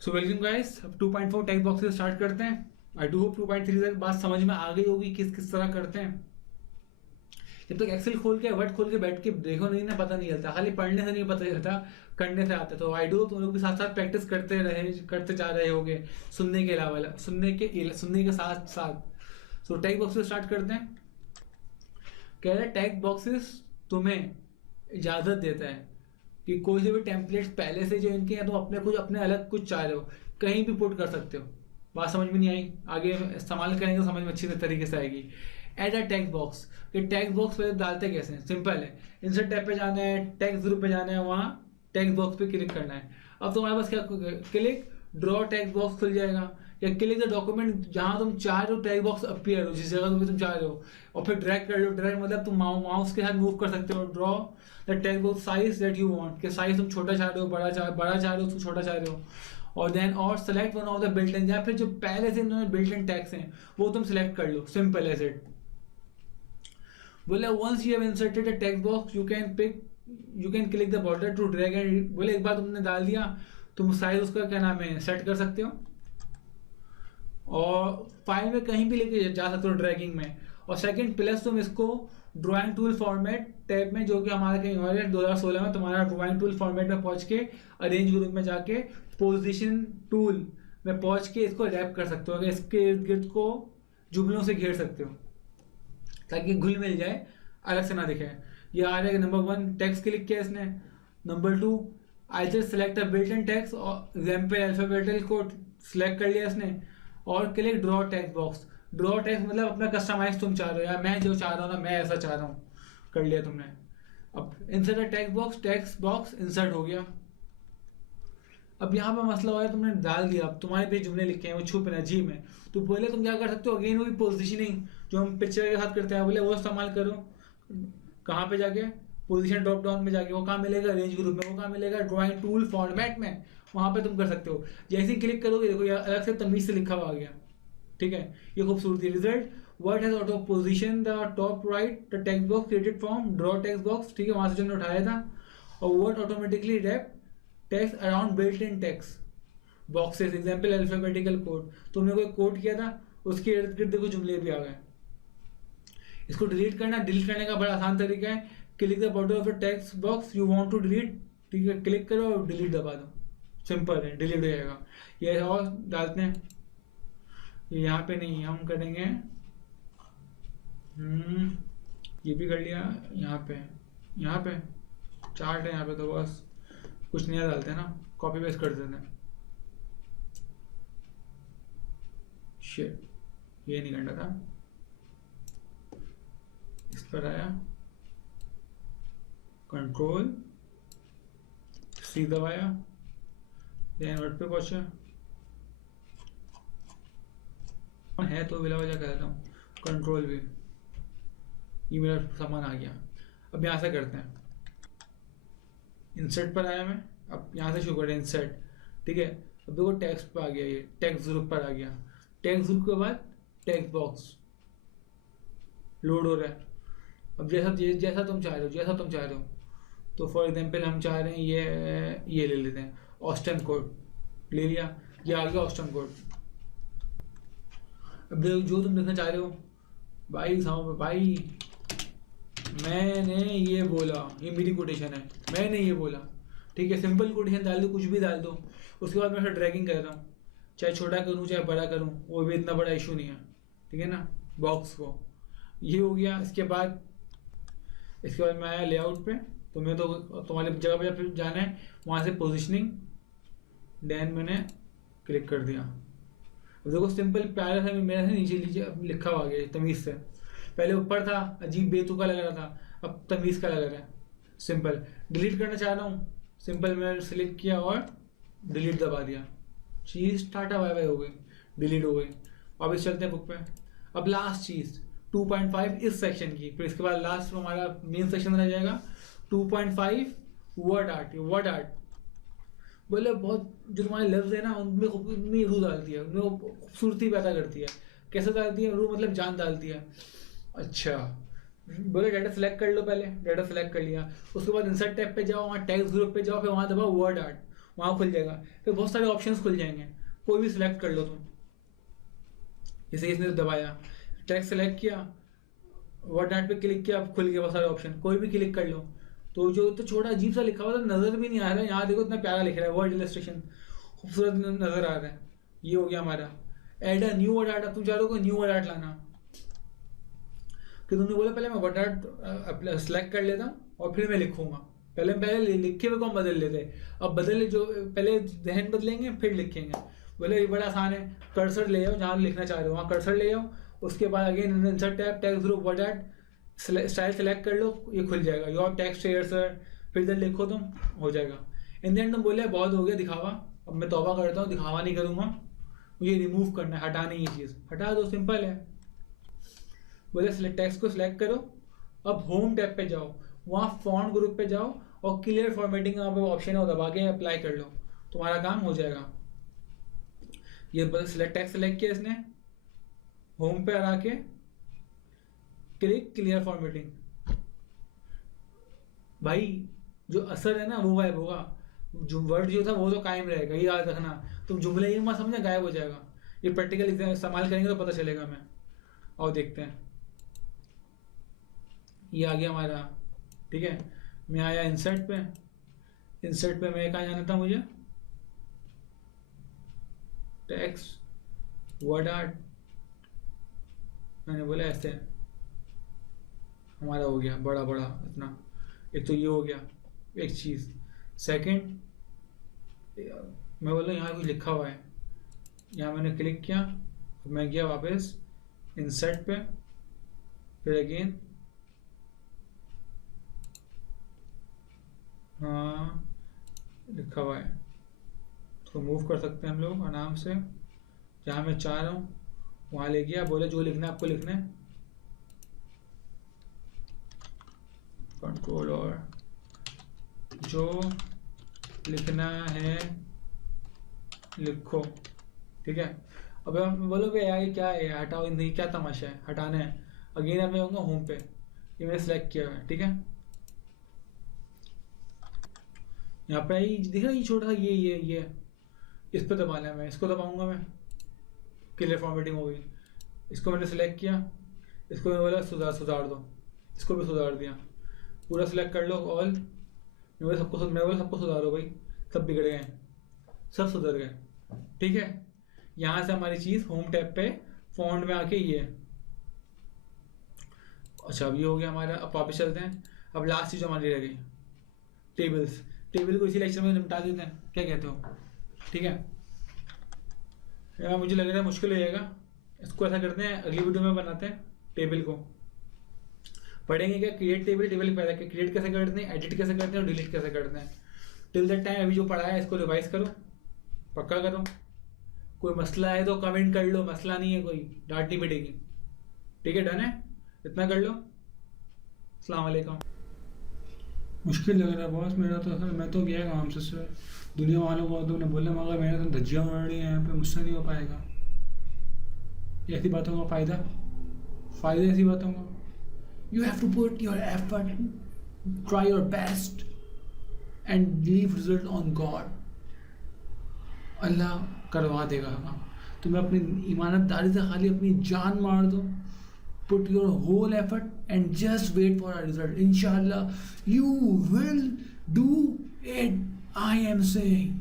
So welcome guys, अब 2.4 text box से start करते हैं। आई डू होप 2.3 तक बात समझ में आ गई होगी किस किस तरह करते हैं। जब तक एक्सेल खोल के वर्ड खोल के बैठ के देखो नहीं ना, पता नहीं चलता। खाली पढ़ने से नहीं पता चलता, करने से आता। तो आई डू होप तुम लोग भी साथ साथ प्रैक्टिस करते जा रहे होगे, सुनने के अलावा, सुनने के साथ साथ। सो टेक्स्ट बॉक्स से स्टार्ट करते हैं। कह रहे टेक्स्ट बॉक्सेस तुम्हें इजाजत देता है कि कोई से भी टेम्पलेट्स पहले से जो इनके हैं, तुम अपने अलग कुछ चाह रहे हो, कहीं भी पुट कर सकते हो। बात समझ में नहीं आई? आगे इस्तेमाल करेंगे तो समझ में अच्छी तरीके से आएगी। Add a text box. ये टेक्स्ट बॉक्स पहले डालते कैसे हैं? सिंपल है। इंसर्ट टैब पे जाना है, टेक्स्ट ग्रुप पे जाना है, वहाँ टेक्स्ट बॉक्स पे क्लिक करना है। अब तुम्हारे पास क्या, क्लिक ड्रॉ टेक्स्ट बॉक्स खुल जाएगा, या क्लिक द डॉक्यूमेंट जहां तुम चाह रहे हो टेक्स्ट बॉक्स अपीयर हो, जिस जगह तुम चाह रहे हो, और फिर ड्रैग कर लो। ड्रैग मतलब तुम माउस के साथ मूव कर सकते हो। Draw the text box size that you want, के साइज तुम छोटा चाह रहे हो, बड़ा चाह रहे हो, तुम छोटा चाह रहे हो। और देन और select one of the built in, या फिर जो पहले से इन्होंने बिल्ट इन टैग्स हैं वो तुम सेलेक्ट कर लो। Simple as it. बोले once you have inserted a text box you can click the border to drag and, बोले एक बार तुमने डाल दिया, तुम साइज उसका क्या नाम है सेट कर सकते हो, और फाइल में कहीं भी लेके जा सकते हो ड्रैगिंग में। और सेकंड प्लस तुम इसको ड्राइंग टूल फॉर्मेट टैब में, जो कि हमारा कहीं और है 2016 में, तुम्हारा ड्राइंग टूल फॉर्मेट में पहुंच के अरेंज ग्रुप में जाके पोजीशन टूल में पहुंच के इसको रैप कर सकते हो। इसके इर्द गिर्द को जुमलों से घेर सकते हो ताकि घुल मिल जाए, अलग से ना दिखे। ये आ रहा है नंबर 1 टेक्स्ट क्लिक किया इसने। Number 2 I just select a built in text, और एग्जाम्पल अल्फाबेटल को सिलेक्ट कर लिया इसने, और click draw text box. Draw text मतलब अपना कस्टमाइज तुम चाह रहे हो, या मैं जो चाह रहा हूँ ना, मैं ऐसा चाह रहा हूँ, कर लिया तुमने। अब इंसर्ट टेक्स्ट बॉक्स इंसर्ट हो गया। अब यहाँ पे मसला हुआ है, तुमने डाल दिया, अब तुम्हारे पे जुमले लिखे हैं वो छुप रहे हैं जी में। तो पहले तुम क्या कर सकते हो, अगेन वही पोजिशनिंग जो हम पिक्चर के साथ करते हैं, बोले वो इस्तेमाल करो। कहाँ पे जाके, पोजीशन ड्रॉप डाउन में जाके, वो कहाँ मिलेगा, रेंज ग्रुप में। वो कहाँ मिलेगा, ड्राइंग टूल फॉर्मेट में, वहां पे तुम कर सकते हो। जैसे ही क्लिक करोगे देखो यार अलग से तमीज से लिखा हुआ आ गया। ठीक है, ये खूबसूरती। Result word has auto position the top right the text box created from draw text box. ठीक है, वहां से जो हमने उठाया था। और word automatically wrap text around built in text boxes, example alphabetical code. तुमने कोई कोड किया था, उसके इर्द गिर्द देखो जुमले भी आ गए। इसको डिलीट करने का बड़ा आसान तरीका है, click the border of the text box you want to delete. ठीक है, क्लिक करो और डिलीट दबा दो, सिंपल है, डिलीट हो जाएगा। ये और डालते हैं, यहाँ पे नहीं, हम करेंगे ये भी कर लिया। यहाँ पे चार्ट है, यहाँ पे तो बस कुछ नया डालते हैं ना, कॉपी पेस्ट कर देते हैं। शिट, ये नहीं करना था। इस पर आया, कंट्रोल सी दबाया, देन वर्ड पे पहुंचा है, तो बिला वजह कहता हूँ कंट्रोल भी, ये मेरा सामान आ गया। अब यहाँ से करते हैं, इंसर्ट पर आया मैं, अब यहाँ से शुरू करें इंसर्ट। ठीक है, अब देखो टेक्स्ट पर आ गया, ये टेक्स्ट ग्रुप पर आ गया। टेक्स्ट ग्रुप के बाद टेक्स्ट बॉक्स लोड हो रहा है। अब जैसा तुम चाह रहे हो, तो फॉर एग्जांपल हम चाह रहे हैं ये ले लेते हैं, ऑस्टन कोड ले लिया, ये आ गया ऑस्टन कोड। अब जो तुम लिखना चाह रहे हो, भाई मैंने ये बोला, ये मेरी कोटेशन है, मैंने ये बोला। ठीक है, सिंपल कोटेशन डाल दो, कुछ भी डाल दो। उसके बाद मैं फिर ड्रैगिंग कर रहा हूँ, चाहे छोटा करूँ चाहे बड़ा करूँ, वो भी इतना बड़ा इशू नहीं है। ठीक है ना, बॉक्स को ये हो गया। इसके बाद मैं आया लेआउट पे, तो मैं तो तुम्हारी जगह पे फिर जाना है, वहाँ से पोजिशनिंग, देन मैंने क्लिक कर दिया। अब देखो सिंपल प्यारा था, मेरा से नीचे लिखा हुआ गया तमीज से। पहले ऊपर था, अजीब बेतुका लग रहा था, अब तमीज का लग रहा है। सिंपल डिलीट करना चाह रहा हूँ, सिंपल मैंने सिलेक्ट किया और डिलीट दबा दिया, चीज टाटा बाय बाय हो गई, डिलीट हो गई। वापस चलते हैं बुक पे। अब लास्ट चीज 2.5 इस सेक्शन की, फिर इसके बाद लास्ट हमारा मेन सेक्शन रह जाएगा 2.5 वर्ड आर्ट। बोले बहुत जो तुम्हारे लफ्ज है ना, उनमें रूह डालती है, उनमें खूबसूरती पैदा करती है। कैसे डालती है रूह, मतलब जान डालती है। अच्छा, बोले डाटा सेलेक्ट कर लो, पहले डाटा सेलेक्ट कर लिया, उसके बाद इंसर्ट टैब पे जाओ, वहाँ टेक्स्ट ग्रुप पे जाओ, फिर वहाँ दबाओ वर्ड आर्ट। वहाँ खुल जाएगा। फिर बहुत सारे ऑप्शंस खुल जाएंगे, कोई भी सिलेक्ट कर लो तुम। जैसे इसने तो दबाया, टेक्स्ट सेलेक्ट किया, वर्ड आर्ट पे क्लिक किया, अब खुल गया बहुत सारे ऑप्शन, कोई भी क्लिक कर लो। तो जो तो छोटा अजीब सा लिखा हुआ था नज़र भी नहीं आ रहा है, यहाँ देखो इतना प्यारा लिख रहा है, वर्ड इलस्ट्रेशन खूबसूरत नज़र आ रहा है। ये हो गया हमारा add a new word art. तुम चाह रहे हो न्यू वर्ड आर्ट लाना, कि तुमने बोला पहले मैं वर्ड आर्ट सेलेक्ट कर लेता और फिर मैं लिखूंगा। पहले लिखे हुए को हम बदल लेते, अब बदले जो पहले जहन बदलेंगे फिर लिखेंगे। बोले ये बड़ा आसान है, कर्सर ले जाओ जहाँ लिखना चाह रहे हो वहाँ कर्सर ले जाओ, उसके बाद again insert tab, text group, word art style select कर लो, ये खुल जाएगा योर टेक्स्ट हेयर सर, फिर इधर लिखो तुम, हो जाएगा। इन द एंड तुम बोले बहुत हो गया दिखावा, अब मैं तौबा करता हूँ दिखावा नहीं करूँगा, मुझे रिमूव करना है, हटानी ये चीज़, हटा दो, सिंपल है। बोले टेक्स्ट को सिलेक्ट करो, अब होम टैब पे जाओ, वहाँ फॉन्ट ग्रुप पे जाओ और क्लियर फॉर्मेटिंग का ऑप्शन है वो दबा के अप्लाई कर लो, तुम्हारा काम हो जाएगा। ये बस टेक्स्ट सेलेक्ट किया इसने, होम पे आ के क्लिक क्लियर फॉर्मेटिंग, भाई जो असर है ना वो गायब होगा, जो वर्ड जो था वो तो कायम रहेगा, ये याद रखना। तुम जुमले ये मत समझना गायब हो जाएगा, ये प्रैक्टिकल इस्तेमाल करेंगे तो पता चलेगा। मैं और देखते हैं, ये आ गया हमारा, ठीक है। मैं आया इंसर्ट पे, इंसर्ट पे मैं कहाँ जाना था, मुझे टेक्स्ट वर्ड आर्ट, मैंने बोला ऐसे हमारा हो गया बड़ा बड़ा इतना। एक तो ये हो गया एक चीज़। सेकंड मैं बोला यहाँ कुछ लिखा हुआ है, यहाँ मैंने क्लिक किया, मैं गया वापस इंसर्ट पे, फिर अगेन हाँ लिखा हुआ है, तो मूव कर सकते हैं हम लोग आराम से, जहाँ मैं चाह रहा हूँ वहाँ ले गया। बोले जो लिखना है आपको लिखना है, कंट्रोल और जो लिखना है लिखो, ठीक है। अब आप बोलोगे यार ये क्या है, हटाओ, नहीं क्या तमाशा है, हटाना है। अगेन अब मैं आऊँगा होम पे, ये मैंने सेलेक्ट किया है, ठीक है। यहाँ पे दिख रहा है ये छोटा सा ये इस पर दबाना है, मैं इसको दबाऊंगा, मैं क्लियर फॉर्मेटिंग हो गई। इसको मैंने सेलेक्ट किया, इसको मैं बोला सुधार दो, इसको भी सुधार दिया, पूरा सेलेक्ट कर लो ऑल। मैं बोला सबको सुधारो भाई, सब बिगड़ गए, सब सुधर गए, ठीक है। यहाँ से हमारी चीज़ होम टैब पे फॉन्ट में आके ये, अच्छा अब ये हो गया हमारा। अब वापस चलते हैं, अब लास्ट चीज़ हमारी रह गई टेबल्स। टेबल को इसी लेक्चर में निपटा देते हैं, क्या कहते हो, ठीक है। यार मुझे लग रहा है मुश्किल हो जाएगा, इसको ऐसा करते हैं अगली वीडियो में बनाते हैं। टेबल को पढ़ेंगे क्या, क्रिएट टेबल पैदा क्रिएट कैसे करते हैं, एडिट कैसे करते हैं और डिलीट कैसे करते हैं। टिल दैट टाइम अभी जो पढ़ा है इसको रिवाइज करो, पक्का करो। कोई मसला है तो कमेंट कर लो, मसला नहीं है कोई, डांट नहीं पिटेगी, ठीक है। डन है, इतना कर लो। अस्सलाम वालेकुम। मुश्किल लग रहा है बॉस मेरा तो, सर मैं तो गया काम से सर, दुनिया वालों को तुमने बोला मगर मैंने तो धज्जियाँ उड़ रही हैं यहाँ पे, मुझसे नहीं हो पाएगा। ऐसी बातों का फ़ायदा ऐसी बातों का, you have to put your effort, try your best and leave result on God. Allah करवा देगा काम। तुम्हें अपनी ईमानदारी से खाली अपनी जान मार दो, put your whole effort and just wait for a result. Inshallah, you will do it. I am saying.